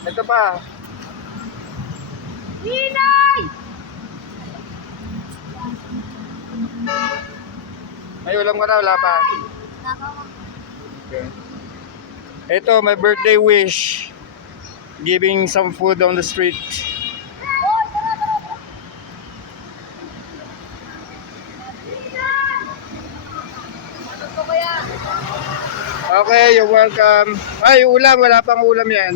Ito pa. Ninay! May ulam ka na, wala pa. Okay. Ito, my birthday wish. Giving some food on the street. Okay, you're welcome. Ay, ulam. Wala pang ulam yan.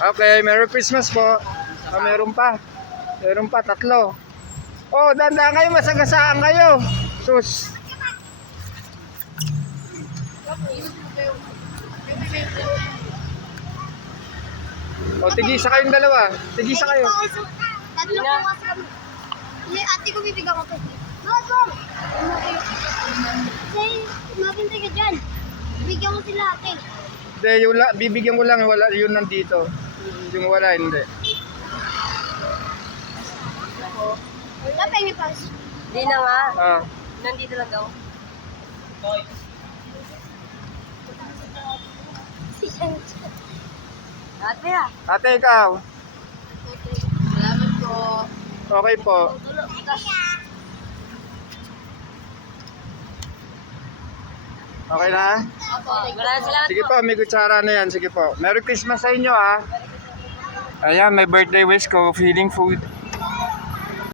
Okay, Merry Christmas po. Meron pa. Meron pa, 3. Oh, dandaan kayo, masagasaan kayo. Sus. Oh, tigisa kayong dalawa. Tigisa kayo. Tatlo po kasi kami. Hindi, ate ko bibigyan ko to. Bosong! Say, mabintay ka dyan. Bigyan mo sila ate. Hindi, yung bibigyan ko lang, wala, yun nandito. Yung wala, hindi. Wala pengi pas. Hindi na nga. Ah, Nandito lang daw. Ate ah. ate, ikaw. Salamat po. Okay po. Okay na? Maraming salamat Sige po. po, may kutsara na yan. Sige po. Merry Christmas sa inyo, ha. Ayan, may birthday wish ko. Feeling food.